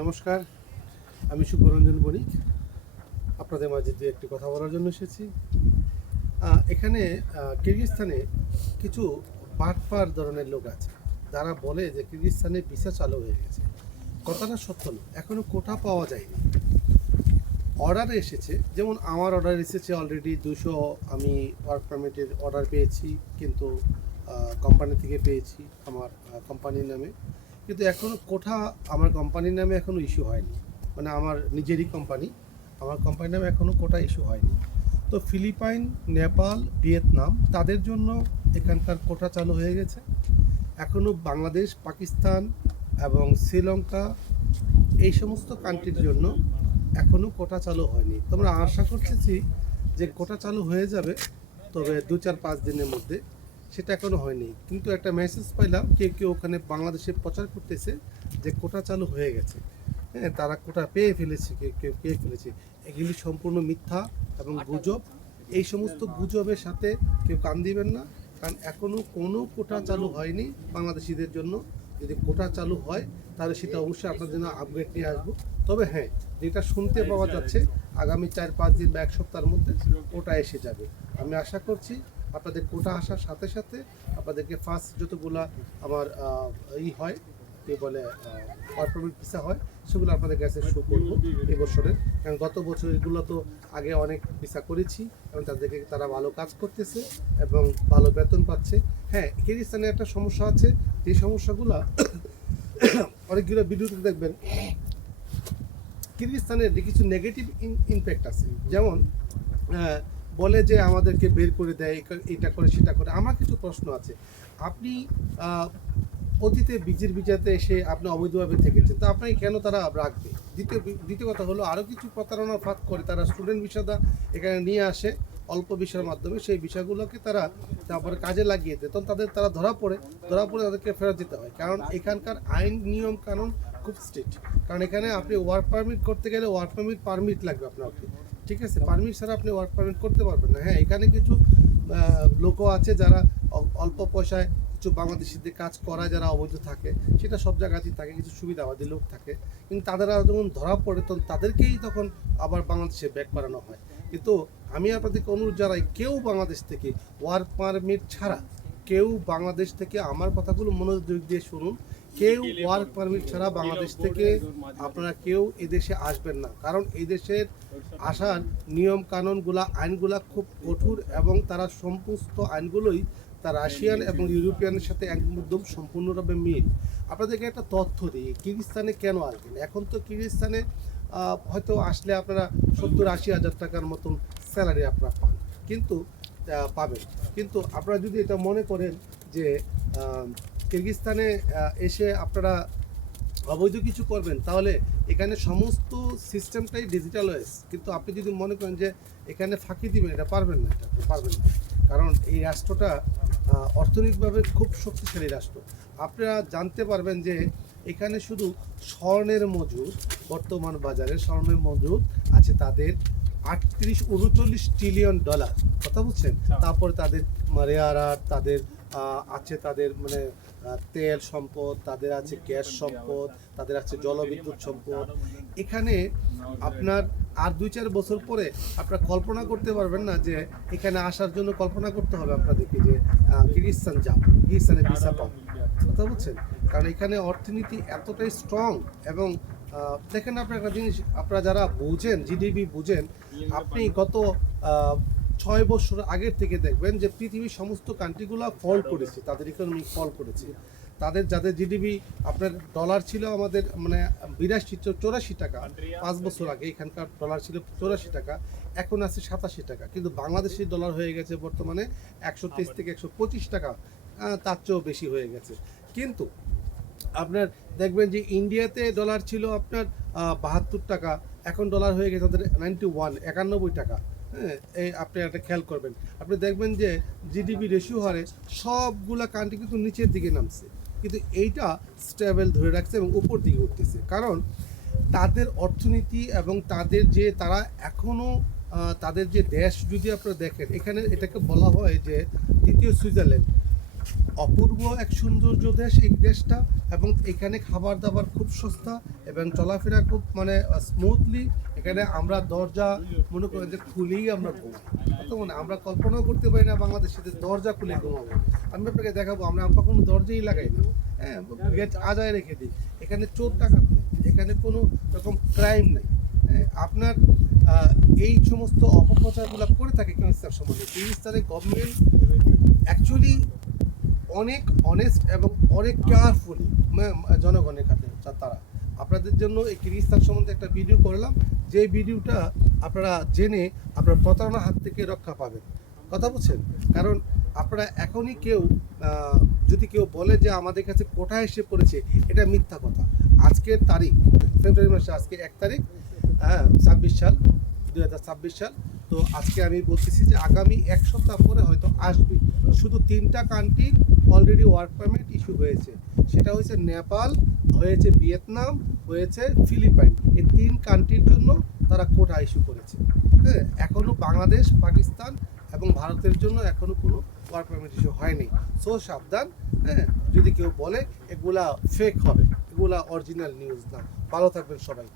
নমস্কার, আমি শুভরঞ্জন বণিক। আপনাদের মাঝে দু একটি কথা বলার জন্য এসেছি। এখানে কিরগিজস্তানে কিছু বাটপার ধরনের লোক আছে যারা বলে যে কিরগিজস্তানে ভিসা চালু হয়ে গেছে। কথাটা সত্য না, এখনও কোটা পাওয়া যায়নি। অর্ডার এসেছে, যেমন আমার অর্ডার এসেছে অলরেডি 200, আমি ওয়ার্ক পারমিটের অর্ডার পেয়েছি, কিন্তু কোম্পানি থেকে পেয়েছি আমার কোম্পানির নামে। কিন্তু এখনও কোটা আমার কোম্পানির নামে এখনও ইস্যু হয়নি, মানে আমার নিজেরই কোম্পানি, আমার কোম্পানির নামে এখনও কোটা ইস্যু হয়নি। তো ফিলিপাইন, নেপাল, ভিয়েতনাম তাদের জন্য এখানকার কোটা চালু হয়ে গেছে। এখনও বাংলাদেশ, পাকিস্তান এবং শ্রীলঙ্কা এই সমস্ত কান্ট্রির জন্য এখনও কোটা চালু হয়নি। তোমরা আশা করতেছি যে কোটা চালু হয়ে যাবে, তবে 2-4-5 দিনের মধ্যে। সেটা এখনও হয়নি, কিন্তু একটা মেসেজ পাইলাম কেউ ওখানে বাংলাদেশে প্রচার করতেছে যে কোটা চালু হয়ে গেছে। হ্যাঁ, তারা কোটা পেয়ে ফেলেছে, কেউ পেয়ে ফেলেছে। এগুলি সম্পূর্ণ মিথ্যা এবং গুজব। এই সমস্ত গুজবের সাথে কেউ কান দিবেন না, কারণ এখনও কোনো কোটা চালু হয়নি বাংলাদেশিদের জন্য। যদি কোটা চালু হয় তাহলে সেটা অবশ্যই আপনার জন্য আপগ্রেড নিয়ে আসবো। তবে হ্যাঁ, যেটা শুনতে পাওয়া যাচ্ছে আগামী 4-5 দিন বা 1 সপ্তাহের মধ্যে কোটা এসে যাবে। আমি আশা করছি আপনাদের কোটা আসার সাথে সাথে আপনাদেরকে ফার্স্ট যতগুলা আমার হয় কী বলে ওয়ার্ক পারমিট ভিসা হয়, সেগুলো আপনাদের কাছে শো করবো এই বছরের। কারণ গত বছর এগুলো তো আগে অনেক ভিসা করেছি এবং তাদেরকে তারা ভালো কাজ করতেছে এবং ভালো বেতন পাচ্ছে। হ্যাঁ, কিরগিজস্তানে একটা সমস্যা আছে, যে সমস্যাগুলো অনেকগুলো ভিডিওতে দেখবেন। কিরগিজস্তানের কিছু নেগেটিভ ইমপ্যাক্ট আছে, যেমন বলে যে আমাদেরকে বের করে দেয়, এটা করে সেটা করে। আমার কিছু প্রশ্ন আছে। আপনি অতীতে ভিসাতে এসে আপনি অবৈধভাবে থেকেছেন, তো আপনাকে কেন তারা রাখবে? দ্বিতীয় কথা হলো, আরও কিছু প্রতারণার ফাঁদ করে তারা স্টুডেন্ট ভিসাটা এখানে নিয়ে আসে অল্প বিষয়ের মাধ্যমে। সেই বিষয়গুলোকে তারা তারপরে কাজে লাগিয়ে দেয়, তখন তারা ধরা পড়ে তাদেরকে ফেরত দিতে হয়। কারণ এখানকার আইন নিয়ম কানুন খুব স্ট্রিক্ট। কারণ এখানে আপনি ওয়ার্ক পারমিট করতে গেলে ওয়ার্ক পারমিট লাগবে আপনার, ঠিক আছে? পারমিট ছাড়া আপনি ওয়ার্ক পারমিট করতে পারবেন না। হ্যাঁ, এখানে কিছু লোকও আছে যারা অল্প পয়সায় কিছু বাংলাদেশিদের কাজ করা, যারা অবৈধ থাকে, সেটা সব জায়গাতেই থাকে, কিছু সুবিধাবাদী লোক থাকে। কিন্তু তারা যখন ধরা পড়ে তখন তাদেরকেই তখন আবার বাংলাদেশে ব্যাক করানো হয়। কিন্তু আমি আপনাদেরকে অনুরোধ জানাই, কেউ বাংলাদেশ থেকে ওয়ার্ক পারমিট ছাড়া, কেউ বাংলাদেশ থেকে, আমার কথাগুলো মনোযোগ দিয়ে শুনুন, কেউ ওয়ার্ক পারমিট ছাড়া বাংলাদেশ থেকে আপনারা কেউ এদেশে আসবেন না। কারণ এই দেশের আসার নিয়ম কানুনগুলা, আইনগুলা খুব কঠোর এবং তারা সমস্ত আইনগুলোই তা রাশিয়ান এবং ইউরোপিয়ানের সাথে একদম সম্পূর্ণভাবে মিল। আপনাদেরকে একটা তথ্য দিই, কিরগিজস্তানে কেন আসবেন। এখন তো কিরগিজস্তানে হয়তো আসলে আপনারা 70-80 হাজার টাকার মতন স্যালারি আপনারা পান, কিন্তু পাবেন। কিন্তু আপনারা যদি এটা মনে করেন যে কিরগিজস্তানে এসে আপনারা অবৈধ কিছু করবেন, তাহলে এখানে সমস্ত সিস্টেমটাই ডিজিটালাইজ। কিন্তু আপনি যদি মনে করেন যে এখানে ফাঁকি দিবেন, এটা পারবেন না, এটা পারবেন না। কারণ এই রাষ্ট্রটা অর্থনৈতিকভাবে খুব শক্তিশালী রাষ্ট্র। আপনারা জানতে পারবেন যে এখানে শুধু স্বর্ণের মজুদ, বর্তমান বাজারে স্বর্ণের মজুদ আছে তাদের 38-39 ট্রিলিয়ন ডলার, কথা বলছেন। তারপরে তাদের রেয়ার আর্থ, তাদের আছে তাদের মানে তেল সম্পদ, তাদের আছে গ্যাস সম্পদ, তাদের আছে জলবিদ্যুৎ সম্পদ। এখানে আপনার আর 2-4 বছর পরে আপনারা কল্পনা করতে পারবেন না যে এখানে আসার জন্য কল্পনা করতে হবে আপনাদেরকে যে কিরগিজস্তান যাও, কিরগিজস্তানে ভিসা পাও, কথা বলছেন। কারণ এখানে অর্থনীতি এতটাই স্ট্রং। এবং দেখেন আপনার একটা জিনিস, আপনারা যারা বুঝেন, জিডিপি বুঝেন, আপনি গত 6 বছর আগের থেকে দেখবেন যে পৃথিবীর সমস্ত কান্ট্রিগুলো ফল করেছে, তাদের ইকোনমি ফল করেছে। যাদের জিডিপি আপনার ডলার ছিল আমাদের মানে 82-84 টাকা 5 বছর আগে, এখানকার ডলার ছিল 84 টাকা, এখন আছে 87 টাকা। কিন্তু বাংলাদেশের ডলার হয়ে গেছে বর্তমানে 123 থেকে 125 টাকা, তার চেয়েও বেশি হয়ে গেছে। কিন্তু আপনার দেখবেন যে ইন্ডিয়াতে ডলার ছিল আপনার 72 টাকা, এখন ডলার হয়ে গেছে তাদের 91 টাকা। হ্যাঁ, এই আপনি একটা খেয়াল করবেন, আপনি দেখবেন যে জিডিপি রেশিও হারে সবগুলা কান্ট্রি কিন্তু নিচের দিকে নামছে, কিন্তু এইটা স্টেবল ধরে রাখছে এবং উপর দিকে উঠতেছে। কারণ তাদের অর্থনীতি এবং তাদের যে তারা এখনও তাদের যে দেশ, যদি আপনারা দেখেন এখানে এটাকে বলা হয় যে দ্বিতীয় সুইজারল্যান্ড। অপূর্ব এক সৌন্দর্য দেশ এই দেশটা, এবং এখানে খাবার দাবার খুব সস্তা এবং চলাফেরা খুব মানে স্মুথলি। এখানে আমরা দরজা মনে করেন যে খুলেই আমরা ঘুমাই, তো মানে আমরা কল্পনাও করতে পারি না বাংলাদেশে যে দরজা খুলে ঘুমাবো। আমি আপনাকে দেখাবো, আমরা কখনো দরজাই লাগাই না, হ্যাঁ, গেট আজায় রেখে দিই। এখানে চোর ডাকাত নেই, এখানে কোনো রকম ক্রাইম নেই। হ্যাঁ, আপনার এই সমস্ত অপপ্রচারগুলো করে থাকে কিরগিজস্তান সম্বন্ধে। কিরগিজস্তানের গভর্নমেন্ট অ্যাকচুয়ালি অনেক অনেস্ট এবং অনেক কেয়ারফুলি জনগণের কাছে তারা। আপনাদের জন্য এই কিরগিজস্তান সম্বন্ধে একটা ভিডিও করলাম, যে ভিডিওটা আপনারা জেনে আপনার প্রতারণার হাত থেকে রক্ষা পাবেন। কথা বলছেন, কারণ আপনারা এখনই কেউ যদি কেউ বলে যে আমাদের কাছে কোটা এসে পড়েছে, এটা মিথ্যা কথা। আজকের তারিখ ফেব্রুয়ারি মাসে, আজকে 1 তারিখ, হ্যাঁ, 2026 সাল। তো আজকে আমি বলতেছি যে আগামী 1 সপ্তাহ পরে হয়তো আসবে। শুধু 3টা country already work permit issue হয়েছে, সেটা হয়েছে নেপাল, হয়েছে ভিয়েতনাম, হয়েছে ফিলিপাইন। এই 3 কান্ট্রির জন্য তারা কোটা ইস্যু করেছে। হ্যাঁ, এখনও বাংলাদেশ, পাকিস্তান এবং ভারতের জন্য এখনও কোনো ওয়ার্ক পারমিট ইস্যু হয়নি। সো সাবধান, হ্যাঁ, যদি কেউ বলে এগুলা ফেক হবে, এগুলা অরিজিনাল নিউজ না। ভালো থাকবেন সবাই।